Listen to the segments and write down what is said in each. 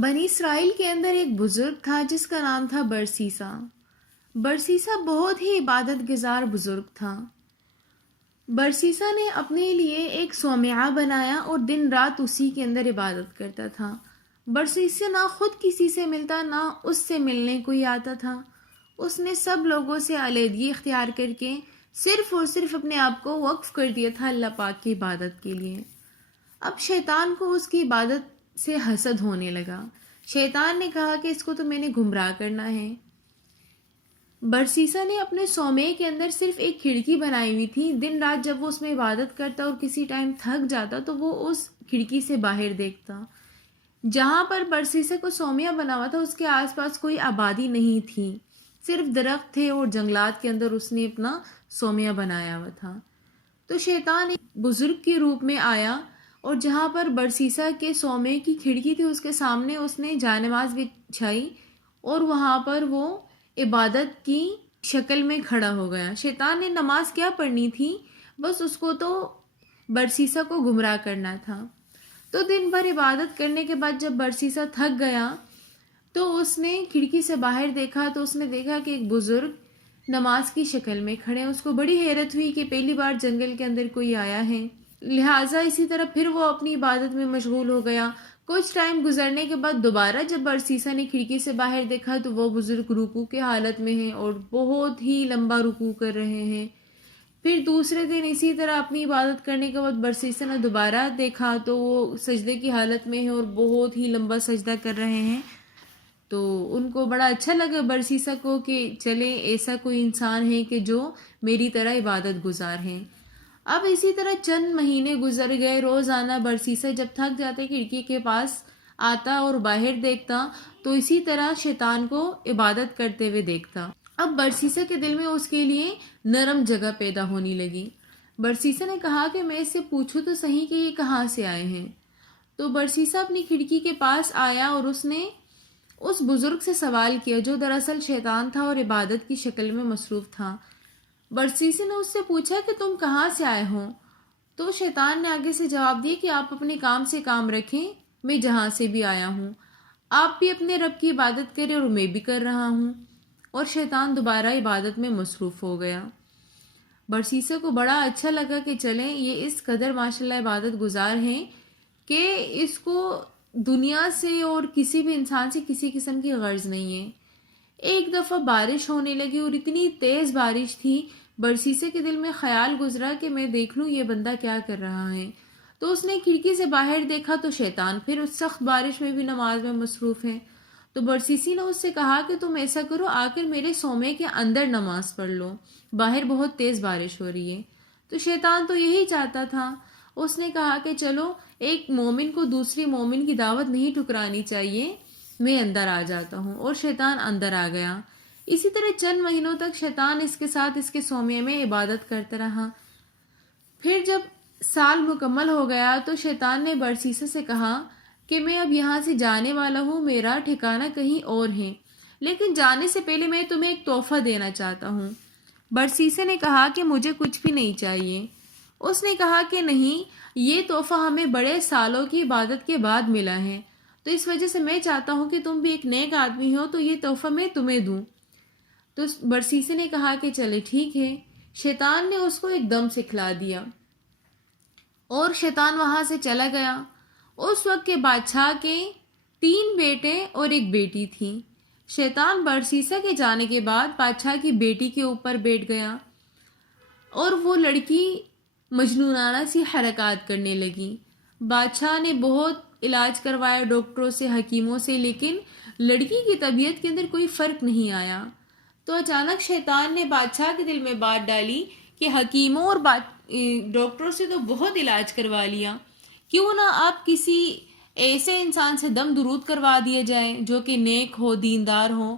بنی اسرائیل کے اندر ایک بزرگ تھا جس کا نام تھا برسیسا۔ برسیسا بہت ہی عبادت گزار بزرگ تھا۔ برسیسا نے اپنے لیے ایک صومعہ بنایا اور دن رات اسی کے اندر عبادت کرتا تھا۔ برسیسا نہ خود کسی سے ملتا نہ اس سے ملنے کوئی آتا تھا۔ اس نے سب لوگوں سے علیحدگی اختیار کر کے صرف اور صرف اپنے آپ کو وقف کر دیا تھا اللہ پاک کی عبادت کے لیے۔ اب شیطان کو اس کی عبادت سے حسد ہونے لگا۔ شیطان نے کہا کہ اس کو تو میں نے گمراہ کرنا ہے۔ برسیسا نے اپنے صومعے کے اندر صرف ایک کھڑکی بنائی ہوئی تھی۔ دن رات جب وہ اس میں عبادت کرتا اور کسی ٹائم تھک جاتا تو وہ اس کھڑکی سے باہر دیکھتا۔ جہاں پر برسیسا کو صومعہ بنا ہوا تھا اس کے آس پاس کوئی آبادی نہیں تھی، صرف درخت تھے اور جنگلات کے اندر اس نے اپنا صومعہ بنایا ہوا تھا۔ تو شیطان ایک بزرگ کے روپ میں آیا اور جہاں پر برسیسا کے صومعے کی کھڑکی تھی اس کے سامنے اس نے جائے-نماز بچھائی اور وہاں پر وہ عبادت کی شکل میں کھڑا ہو گیا۔ شیطان نے نماز کیا پڑھنی تھی، بس اس کو تو برسیسا کو گمراہ کرنا تھا۔ تو دن بھر عبادت کرنے کے بعد جب برسیسا تھک گیا تو اس نے کھڑکی سے باہر دیکھا تو اس نے دیکھا کہ ایک بزرگ نماز کی شکل میں کھڑے ہیں۔ اس کو بڑی حیرت ہوئی کہ پہلی بار جنگل کے اندر کوئی آیا ہے، لہٰذا اسی طرح پھر وہ اپنی عبادت میں مشغول ہو گیا۔ کچھ ٹائم گزرنے کے بعد دوبارہ جب برسیسا نے کھڑکی سے باہر دیکھا تو وہ بزرگ رکوع کی حالت میں ہیں اور بہت ہی لمبا رکوع کر رہے ہیں۔ پھر دوسرے دن اسی طرح اپنی عبادت کرنے کے بعد برسیسا نے دوبارہ دیکھا تو وہ سجدے کی حالت میں ہیں اور بہت ہی لمبا سجدہ کر رہے ہیں۔ تو ان کو بڑا اچھا لگا برسیسا کو کہ چلے ایسا کوئی انسان ہے کہ جو میری طرح عبادت گزار ہیں۔ اب اسی طرح چند مہینے گزر گئے۔ روزانہ برسیسا جب تھک جاتے کھڑکی کے پاس آتا اور باہر دیکھتا تو اسی طرح شیطان کو عبادت کرتے ہوئے دیکھتا۔ اب برسیسا کے دل میں اس کے لیے نرم جگہ پیدا ہونی لگی۔ برسیسا نے کہا کہ میں اس سے پوچھوں تو صحیح کہ یہ کہاں سے آئے ہیں۔ تو برسیسا اپنی کھڑکی کے پاس آیا اور اس نے اس بزرگ سے سوال کیا جو دراصل شیطان تھا اور عبادت کی شکل میں مصروف تھا۔ برسیسا نے اس سے پوچھا کہ تم کہاں سے آئے ہو؟ تو شیطان نے آگے سے جواب دیا کہ آپ اپنے کام سے کام رکھیں، میں جہاں سے بھی آیا ہوں، آپ بھی اپنے رب کی عبادت کریں اور میں بھی کر رہا ہوں۔ اور شیطان دوبارہ عبادت میں مصروف ہو گیا۔ برسیسا کو بڑا اچھا لگا کہ چلیں یہ اس قدر ماشاءاللہ عبادت گزار ہیں کہ اس کو دنیا سے اور کسی بھی انسان سے کسی قسم کی غرض نہیں ہے۔ ایک دفعہ بارش ہونے لگی اور اتنی تیز بارش تھی، برسیسا کے دل میں خیال گزرا کہ میں دیکھ لوں یہ بندہ کیا کر رہا ہے۔ تو اس نے کھڑکی سے باہر دیکھا تو شیطان پھر اس سخت بارش میں بھی نماز میں مصروف ہے۔ تو برسیسی نے اس سے کہا کہ تم ایسا کرو، آ کر میرے صومعے کے اندر نماز پڑھ لو، باہر بہت تیز بارش ہو رہی ہے۔ تو شیطان تو یہی چاہتا تھا۔ اس نے کہا کہ چلو ایک مومن کو دوسری مومن کی دعوت نہیں ٹھکرانی چاہیے، میں اندر آ جاتا ہوں۔ اور شیطان اندر آ گیا۔ اسی طرح چند مہینوں تک شیطان اس کے ساتھ اس کے صومعے میں عبادت کرتا رہا۔ پھر جب سال مکمل ہو گیا تو شیطان نے برسیسا سے کہا کہ میں اب یہاں سے جانے والا ہوں، میرا ٹھکانہ کہیں اور ہے، لیکن جانے سے پہلے میں تمہیں ایک تحفہ دینا چاہتا ہوں۔ برسیسا نے کہا کہ مجھے کچھ بھی نہیں چاہیے۔ اس نے کہا کہ نہیں، یہ تحفہ ہمیں بڑے سالوں کی عبادت کے بعد ملا ہے، تو اس وجہ سے میں چاہتا ہوں کہ تم بھی ایک نیک آدمی ہو تو یہ تحفہ میں تمہیں دوں۔ تو برسیسا نے کہا کہ چلے ٹھیک ہے۔ شیطان نے اس کو ایک دم سکھلا دیا اور شیطان وہاں سے چلا گیا۔ اس وقت کے بادشاہ کے 3 بیٹے اور ایک بیٹی تھی۔ شیطان برسیسا کے جانے کے بعد بادشاہ کی بیٹی کے اوپر بیٹھ گیا اور وہ لڑکی مجنونانہ سی حرکات کرنے لگی۔ بادشاہ نے بہت علاج کروایا ڈاکٹروں سے، حکیموں سے، لیکن لڑکی کی طبیعت کے اندر کوئی فرق نہیں آیا۔ تو اچانک شیطان نے بادشاہ کے دل میں بات ڈالی کہ حکیموں اور ڈاکٹروں سے تو بہت علاج کروا لیا، کیوں نہ آپ کسی ایسے انسان سے دم درود کروا دیے جائیں جو کہ نیک ہو، دیندار ہو۔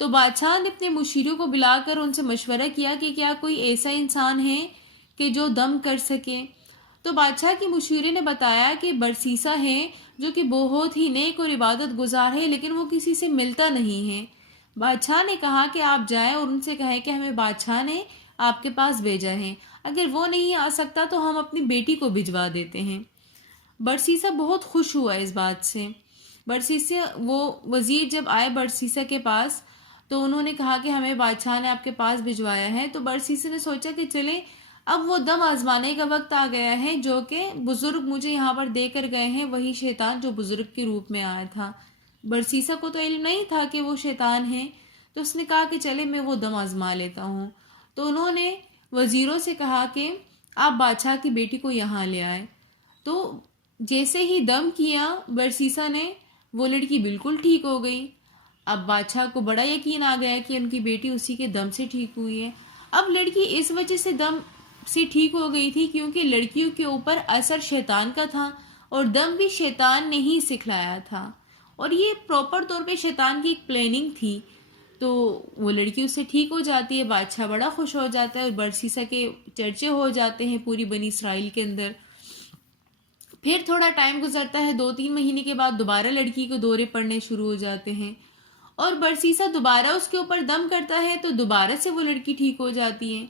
تو بادشاہ نے اپنے مشیروں کو بلا کر ان سے مشورہ کیا کہ کیا کوئی ایسا انسان ہے کہ جو دم کر سکے۔ تو بادشاہ کی مشیرے نے بتایا کہ برسیسا ہے جو کہ بہت ہی نیک اور عبادت گزار ہے، لیکن وہ کسی سے ملتا نہیں ہے۔ بادشاہ نے کہا کہ آپ جائیں اور ان سے کہیں کہ ہمیں بادشاہ نے آپ کے پاس بھیجا ہے، اگر وہ نہیں آ سکتا تو ہم اپنی بیٹی کو بھجوا دیتے ہیں۔ برسیسا بہت خوش ہوا اس بات سے۔ برسیسا وہ وزیر جب آئے برسیسا کے پاس تو انہوں نے کہا کہ ہمیں بادشاہ نے آپ کے پاس بھجوایا ہے. تو برسیسا نے سوچا کہ چلیں اب وہ دم آزمانے کا وقت آ گیا ہے جو کہ بزرگ مجھے یہاں پر دے کر گئے ہیں، وہی شیطان جو بزرگ کے روپ میں آیا تھا. برسیسا کو تو علم نہیں تھا کہ وہ شیطان ہے، تو اس نے کہا کہ چلے میں وہ دم آزما لیتا ہوں. تو انہوں نے وزیروں سے کہا کہ آپ بادشاہ کی بیٹی کو یہاں لے آئے. تو جیسے ہی دم کیا برسیسا نے، وہ لڑکی بالکل ٹھیک ہو گئی. اب بادشاہ کو بڑا یقین آ گیا کہ ان کی بیٹی اسی کے دم سے ٹھیک ہوئی ہے. اب لڑکی اس وجہ سے دم سے ٹھیک ہو گئی تھی کیونکہ لڑکیوں کے اوپر اثر شیطان کا تھا اور دم بھی شیطان نے ہی سکھلایا تھا، اور یہ پراپر طور پہ شیطان کی ایک پلاننگ تھی. تو وہ لڑکی اس سے ٹھیک ہو جاتی ہے، بادشاہ بڑا خوش ہو جاتا ہے اور برسیسا کے چرچے ہو جاتے ہیں پوری بنی اسرائیل کے اندر. پھر تھوڑا ٹائم گزرتا ہے، 2-3 مہینے کے بعد دوبارہ لڑکی کو دورے پڑنے شروع ہو جاتے ہیں اور برسیسا دوبارہ اس کے اوپر دم کرتا ہے تو دوبارہ سے وہ لڑکی ٹھیک ہو جاتی ہے.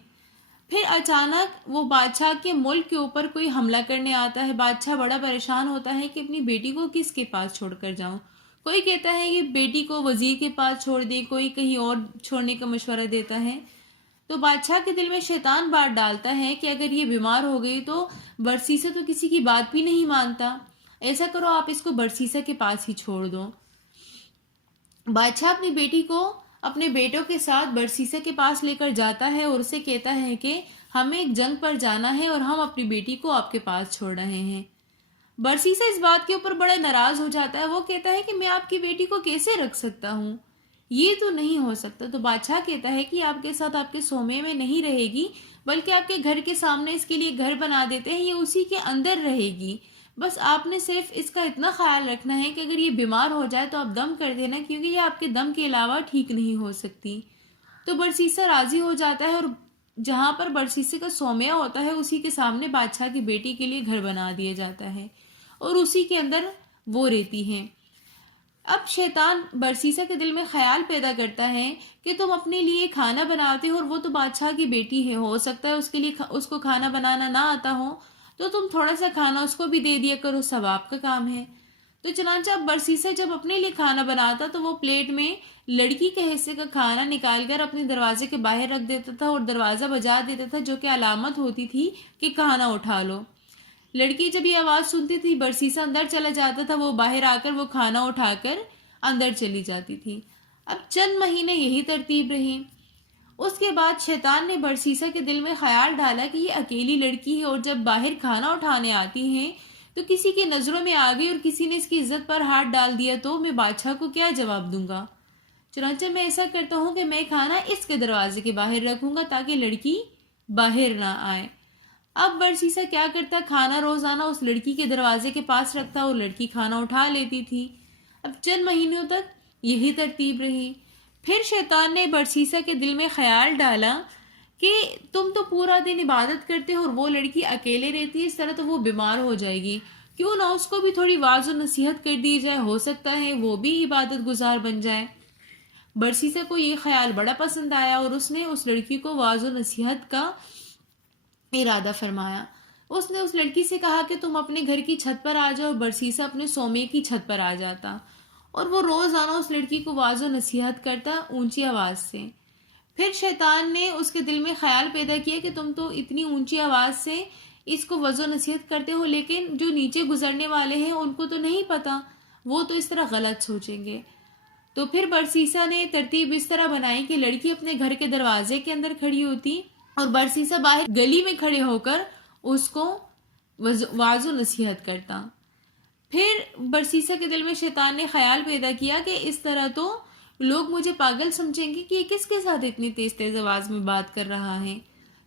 پھر اچانک وہ بادشاہ کے ملک کے اوپر کوئی حملہ کرنے آتا ہے. بادشاہ بڑا پریشان ہوتا ہے کہ اپنی بیٹی کو کس کے پاس چھوڑ کر جاؤں. کوئی کہتا ہے کہ بیٹی کو وزیر کے پاس چھوڑ دے، کوئی کہیں اور چھوڑنے کا مشورہ دیتا ہے. تو بادشاہ کے دل میں شیطان بات ڈالتا ہے کہ اگر یہ بیمار ہو گئی تو برسیسا تو کسی کی بات بھی نہیں مانتا، ایسا کرو آپ اس کو برسیسا کے پاس ہی چھوڑ دو. بادشاہ اپنی بیٹی کو اپنے بیٹوں کے ساتھ برسیسا کے پاس لے کر جاتا ہے اور اسے کہتا ہے کہ ہمیں ایک جنگ پر جانا ہے اور ہم اپنی بیٹی کو آپ کے پاس چھوڑ رہے ہیں. برسیسا اس بات کے اوپر بڑا ناراض ہو جاتا ہے. وہ کہتا ہے کہ میں آپ کی بیٹی کو کیسے رکھ سکتا ہوں، یہ تو نہیں ہو سکتا. تو بادشاہ کہتا ہے کہ آپ کے ساتھ آپ کے سومے میں نہیں رہے گی، بلکہ آپ کے گھر کے سامنے اس کے لیے گھر بنا دیتے ہیں، یہ اسی کے اندر رہے گی. بس آپ نے صرف اس کا اتنا خیال رکھنا ہے کہ اگر یہ بیمار ہو جائے تو آپ دم کر دینا، کیونکہ یہ آپ کے دم کے علاوہ ٹھیک نہیں ہو سکتی. تو برسیسا راضی ہو جاتا ہے اور جہاں پر برسیسے کا سومیا ہوتا ہے اسی کے سامنے بادشاہ کی بیٹی کے لیے گھر بنا دیا جاتا ہے اور اسی کے اندر وہ رہتی ہیں. اب شیطان برسیسا کے دل میں خیال پیدا کرتا ہے کہ تم اپنے لیے کھانا بناتے ہو اور وہ تو بادشاہ کی بیٹی ہے، ہو سکتا ہے اس کے لیے اس کو کھانا بنانا نہ آتا ہو، تو تم تھوڑا سا کھانا اس کو بھی دے دیا کرو، ثواب کا کام ہے. تو چنانچہ اب برسیسا جب اپنے لیے کھانا بناتا تو وہ پلیٹ میں لڑکی کے حصے کا کھانا نکال کر اپنے دروازے کے باہر رکھ دیتا تھا اور دروازہ بجا دیتا تھا، جو کہ علامت ہوتی تھی کہ کھانا اٹھا لو. لڑکی جب یہ آواز سنتی تھی برسیسا اندر چلا جاتا تھا، وہ باہر آ کر وہ کھانا اٹھا کر اندر چلی جاتی تھی. اب چند مہینے یہی ترتیب رہی. اس کے بعد شیطان نے برسیسا کے دل میں خیال ڈالا کہ یہ اکیلی لڑکی ہے اور جب باہر کھانا اٹھانے آتی ہیں تو کسی کی نظروں میں آ گئی اور کسی نے اس کی عزت پر ہاتھ ڈال دیا تو میں بادشاہ کو کیا جواب دوں گا. چنانچہ میں ایسا کرتا ہوں کہ میں کھانا اس کے دروازے کے باہر رکھوں گا تاکہ لڑکی باہر نہ آئے. اب برسیسا کیا کرتا، کھانا روزانہ اس لڑکی کے دروازے کے پاس رکھتا اور لڑکی کھانا اٹھا لیتی تھی. اب چند مہینوں تک یہی ترتیب رہی. پھر شیطان نے برسیسا کے دل میں خیال ڈالا کہ تم تو پورا دن عبادت کرتے ہو اور وہ لڑکی اکیلے رہتی ہے، اس طرح تو وہ بیمار ہو جائے گی، کیوں نہ اس کو بھی تھوڑی واعظ و نصیحت کر دی جائے، ہو سکتا ہے وہ بھی عبادت گزار بن جائے. برسیسا کو یہ خیال بڑا پسند آیا اور اس نے اس لڑکی کو واعظ و نصیحت کا ارادہ فرمایا. اس نے اس لڑکی سے کہا کہ تم اپنے گھر کی چھت پر آ جاؤ. برسیسا اپنے سومے کی چھت پر آ جاتا اور وہ روزانہ اس لڑکی کو واعظ و نصیحت کرتا اونچی آواز سے. پھر شیطان نے اس کے دل میں خیال پیدا کیا کہ تم تو اتنی اونچی آواز سے اس کو واعظ و نصیحت کرتے ہو، لیکن جو نیچے گزرنے والے ہیں ان کو تو نہیں پتا، وہ تو اس طرح غلط سوچیں گے. تو پھر برسیسا نے ترتیب اس طرح بنائی کہ لڑکی اپنے گھر کے دروازے کے اندر کھڑی ہوتی اور برسیسا باہر گلی میں کھڑے ہو کر اس کو واعظ و نصیحت کرتا. پھر برسیسا کے دل میں شیطان نے خیال پیدا کیا کہ اس طرح تو لوگ مجھے پاگل سمجھیں گے کہ یہ کس کے ساتھ اتنی تیز تیز آواز میں بات کر رہا ہے.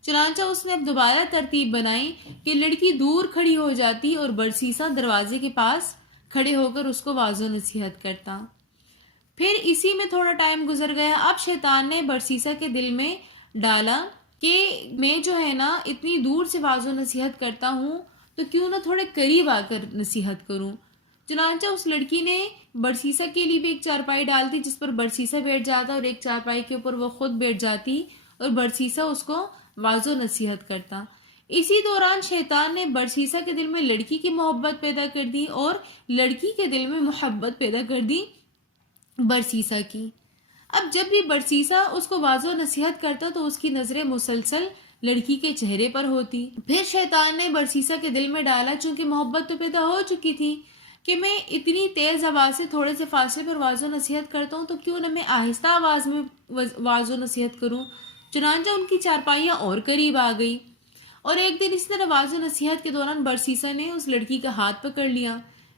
چنانچہ اس نے اب دوبارہ ترتیب بنائی کہ لڑکی دور کھڑی ہو جاتی اور برسیسا دروازے کے پاس کھڑے ہو کر اس کو واعظ و نصیحت کرتا. پھر اسی میں تھوڑا ٹائم گزر گیا. اب شیطان نے برسیسا کے دل میں ڈالا کہ میں جو ہے نا اتنی دور سے واعظ و نصیحت کرتا ہوں تو کیوں نہ تھوڑے قریب آ کر نصیحت کروں. چنانچہ اس لڑکی نے برسیسا کے لیے بھی ایک چارپائی ڈال دی جس پر برسیسا بیٹھ جاتا اور ایک چارپائی کے اوپر وہ خود بیٹھ جاتی اور برسیسا اس کو واعظ و نصیحت کرتا. اسی دوران شیطان نے برسیسا کے دل میں لڑکی کی محبت پیدا کر دی اور لڑکی کے دل میں محبت پیدا کر دی برسیسا کی۔ اب جب بھی برسیسا اس کو واضح و نصیحت کرتا تو اس کی نظریں مسلسل لڑکی کے چہرے پر ہوتی۔ پھر شیطان نے برسیسا کے دل میں ڈالا، چونکہ محبت تو پیدا ہو چکی تھی، کہ میں اتنی تیز آواز سے تھوڑے سے فاصلے پر واضح و نصیحت کرتا ہوں تو کیوں نہ میں آہستہ آواز میں واضح و نصیحت کروں۔ چنانچہ ان کی چارپائیاں اور قریب آ گئی، اور ایک دن اس طرح واضح و نصیحت کے دوران برسیسا نے اس لڑکی کا ہاتھ پکڑ لیا،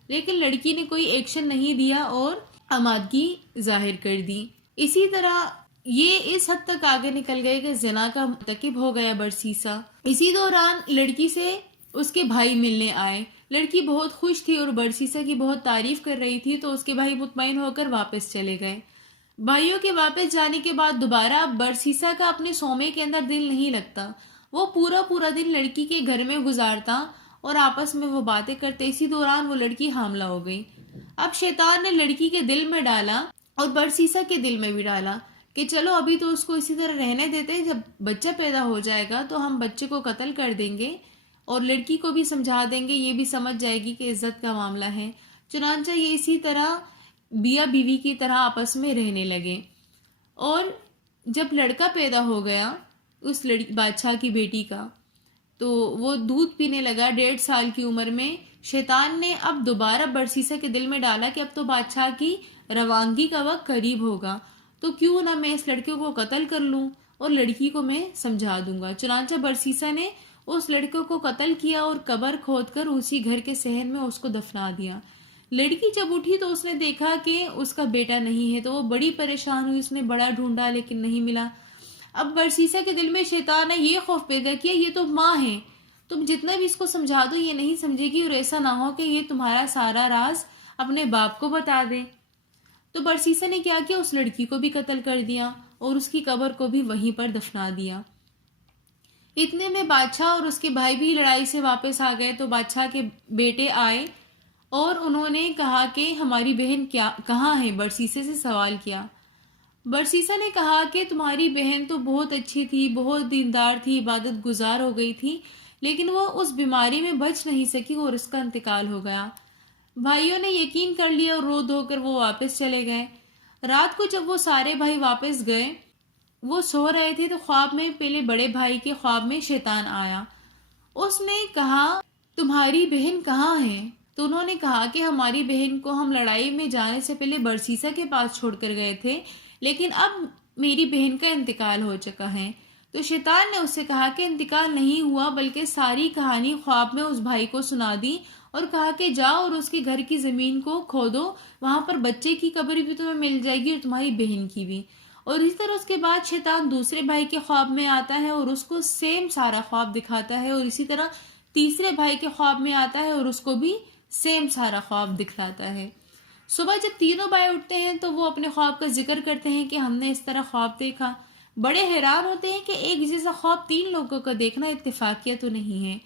لیکن لڑکی نے کوئی ایکشن نہیں دیا اور آمادگی ظاہر کر دی۔ اسی طرح یہ اس حد تک آگے نکل گئے کہ زنا کا مرتکب ہو گیا برسیسا۔ اسی دوران لڑکی سے اس کے بھائی ملنے آئے۔ لڑکی بہت خوش تھی اور برسیسا کی بہت تعریف کر رہی تھی، تو اس کے بھائی مطمئن ہو کر واپس چلے گئے۔ بھائیوں کے واپس جانے کے بعد دوبارہ برسیسا کا اپنے سومے کے اندر دل نہیں لگتا۔ وہ پورا دن لڑکی کے گھر میں گزارتا اور آپس میں وہ باتیں کرتے۔ اسی دوران وہ لڑکی حاملہ ہو گئی۔ اب شیطان نے لڑکی کے دل میں ڈالا اور برسیسا کے دل میں بھی ڈالا کہ چلو ابھی تو اس کو اسی طرح رہنے دیتے، جب بچہ پیدا ہو جائے گا تو ہم بچے کو قتل کر دیں گے اور لڑکی کو بھی سمجھا دیں گے، یہ بھی سمجھ جائے گی کہ عزت کا معاملہ ہے۔ چنانچہ یہ اسی طرح بیوی بیوی کی طرح آپس میں رہنے لگے۔ اور جب لڑکا پیدا ہو گیا اس بادشاہ کی بیٹی کا، تو وہ دودھ پینے لگا 1.5 سال کی عمر میں۔ شیطان نے اب دوبارہ برسیسا کے دل میں ڈالا کہ اب تو بادشاہ کی روانگی کا وقت قریب ہوگا، تو کیوں نہ میں اس لڑکے کو قتل کر لوں اور لڑکی کو میں سمجھا دوں گا۔ چنانچہ برسیسا نے اس لڑکے کو قتل کیا اور قبر کھود کر اسی گھر کے صحن میں اس کو دفنا دیا۔ لڑکی جب اٹھی تو اس نے دیکھا کہ اس کا بیٹا نہیں ہے، تو وہ بڑی پریشان ہوئی۔ اس نے بڑا ڈھونڈا لیکن نہیں ملا۔ اب برسیسا کے دل میں شیطان نے یہ خوف پیدا کیا، یہ تو ماں ہے، تم جتنا بھی اس کو سمجھا دو یہ نہیں سمجھے گی، اور ایسا نہ ہو کہ یہ تمہارا سارا راز اپنے باپ کو بتا دے۔ تو برسیسا نے کیا کیا، اس لڑکی کو بھی قتل کر دیا اور اس کی قبر کو بھی وہیں پر دفنا دیا۔ اتنے میں بادشاہ اور اس کے بھائی بھی لڑائی سے واپس آ گئے، تو بادشاہ کے بیٹے آئے اور انہوں نے کہا کہ ہماری بہن کہاں ہے، برسیسے سے سوال کیا۔ برسیسا نے کہا کہ تمہاری بہن تو بہت اچھی تھی، بہت دیندار تھی، عبادت گزار ہو گئی تھی، لیکن وہ اس بیماری میں بچ نہیں سکی اور اس کا انتقال ہو گیا۔ بھائیوں نے یقین کر لیا اور رو دھو کر وہ واپس چلے گئے۔ رات کو جب وہ سارے بھائی واپس گئے، وہ سو رہے تھے، تو خواب میں پہلے بڑے بھائی کے خواب میں شیطان آیا۔ اس نے کہا تمہاری بہن کہاں ہے؟ تو انہوں نے کہا کہ ہماری بہن کو ہم لڑائی میں جانے سے پہلے برسیسا کے پاس چھوڑ کر گئے تھے، لیکن اب میری بہن کا انتقال ہو چکا ہے۔ تو شیطان نے اس سے کہا کہ انتقال نہیں ہوا، بلکہ ساری کہانی خواب میں اس بھائی کو سنا دی اور کہا کہ جاؤ اور اس کے گھر کی زمین کو کھودو، وہاں پر بچے کی قبر بھی تمہیں مل جائے گی اور تمہاری بہن کی بھی۔ اور اسی طرح اس کے بعد شیطان دوسرے بھائی کے خواب میں آتا ہے اور اس کو سیم سارا خواب دکھاتا ہے، اور اسی طرح تیسرے بھائی کے خواب میں آتا ہے اور اس کو بھی سیم سارا خواب دکھلاتا ہے۔ صبح جب تینوں بھائی اٹھتے ہیں تو وہ اپنے خواب کا ذکر کرتے ہیں کہ ہم نے اس طرح خواب دیکھا۔ بڑے حیران ہوتے ہیں کہ ایک جیسا خواب 3 لوگوں کا دیکھنا اتفاقیہ تو نہیں ہے۔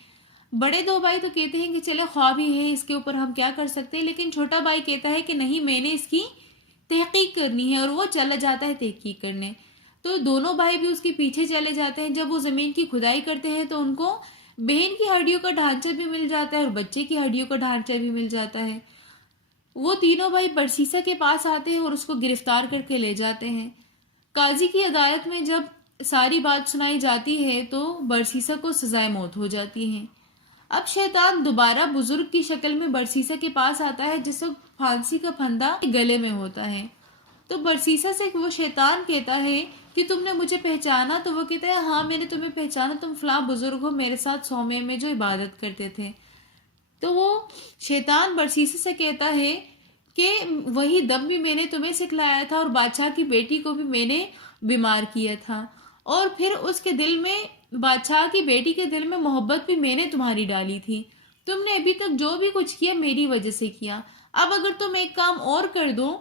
بڑے 2 بھائی تو کہتے ہیں کہ چلے خواب ہی ہے، اس کے اوپر ہم کیا کر سکتے ہیں، لیکن چھوٹا بھائی کہتا ہے کہ نہیں، میں نے اس کی تحقیق کرنی ہے، اور وہ چلا جاتا ہے تحقیق کرنے۔ تو دونوں بھائی بھی اس کے پیچھے چلے جاتے ہیں۔ جب وہ زمین کی کھدائی کرتے ہیں تو ان کو بہن کی ہڈیوں کا ڈھانچہ بھی مل جاتا ہے اور بچے کی ہڈیوں کا ڈھانچہ بھی مل جاتا ہے۔ وہ تینوں بھائی برسیسا کے پاس آتے ہیں اور اس کو گرفتار کر کے لے جاتے ہیں۔ قاضی کی عدالت میں جب ساری بات سنائی جاتی ہے تو برسیسا کو سزائے موت ہو جاتی ہے۔ اب شیطان دوبارہ بزرگ کی شکل میں برسیسا کے پاس آتا ہے، جس وقت پھانسی کا پھندا گلے میں ہوتا ہے۔ تو برسیسا سے وہ شیطان کہتا ہے کہ تم نے مجھے پہچانا؟ تو وہ کہتا ہے ہاں میں نے تمہیں پہچانا، تم فلاں بزرگ ہو میرے ساتھ سومے میں جو عبادت کرتے تھے۔ تو وہ شیطان برسیسا سے کہتا ہے کہ وہی دم بھی میں نے تمہیں سکھلایا تھا اور بادشاہ کی بیٹی کو بھی میں نے بیمار کیا تھا، اور پھر اس کے دل میں، بادشاہ کی بیٹی کے دل میں محبت بھی میں نے تمہاری ڈالی تھی۔ تم نے ابھی تک جو بھی کچھ کیا میری وجہ سے کیا۔ اب اگر تم ایک کام اور کر دو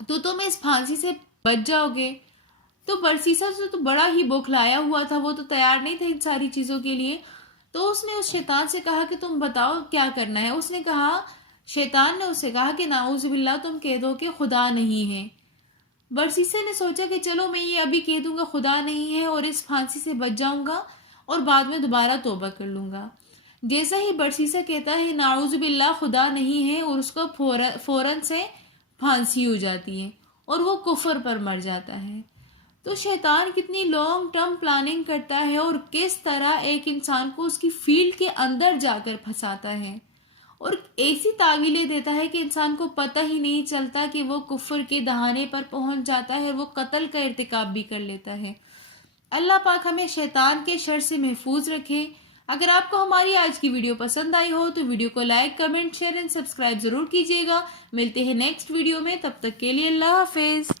تو تم اس پھانسی سے بچ جاؤ گے۔ تو برسیسا سے تو بڑا ہی بوکھلایا ہوا تھا، وہ تو تیار نہیں تھا ان ساری چیزوں کے لیے۔ تو اس نے اس شیطان سے کہا کہ تم بتاؤ کیا کرنا ہے۔ اس نے کہا، شیطان نے اس سے کہا کہ نعوذ باللہ تم کہہ دو کہ خدا نہیں ہے۔ برسیسا نے سوچا کہ چلو میں یہ ابھی کہہ دوں گا خدا نہیں ہے اور اس پھانسی سے بچ جاؤں گا، اور بعد میں دوبارہ توبہ کر لوں گا۔ جیسا ہی برسیسا کہتا ہے نعوذ باللہ خدا نہیں ہے، اور اس کو فوراً سے پھانسی ہو جاتی ہے اور وہ کفر پر مر جاتا ہے۔ تو شیطان کتنی لانگ ٹرم پلاننگ کرتا ہے اور کس طرح ایک انسان کو اس کی فیلڈ کے اندر جا کر پھنساتا ہے اور ایسی تعویلیں دیتا ہے کہ انسان کو پتہ ہی نہیں چلتا کہ وہ کفر کے دہانے پر پہنچ جاتا ہے، وہ قتل کا ارتکاب بھی کر لیتا ہے۔ اللہ پاک ہمیں شیطان کے شر سے محفوظ رکھے۔ اگر آپ کو ہماری آج کی ویڈیو پسند آئی ہو تو ویڈیو کو like, comment, share and subscribe ضرور کیجیے گا۔ ملتے ہیں نیکسٹ ویڈیو میں، تب تک کے لیے اللہ حافظ۔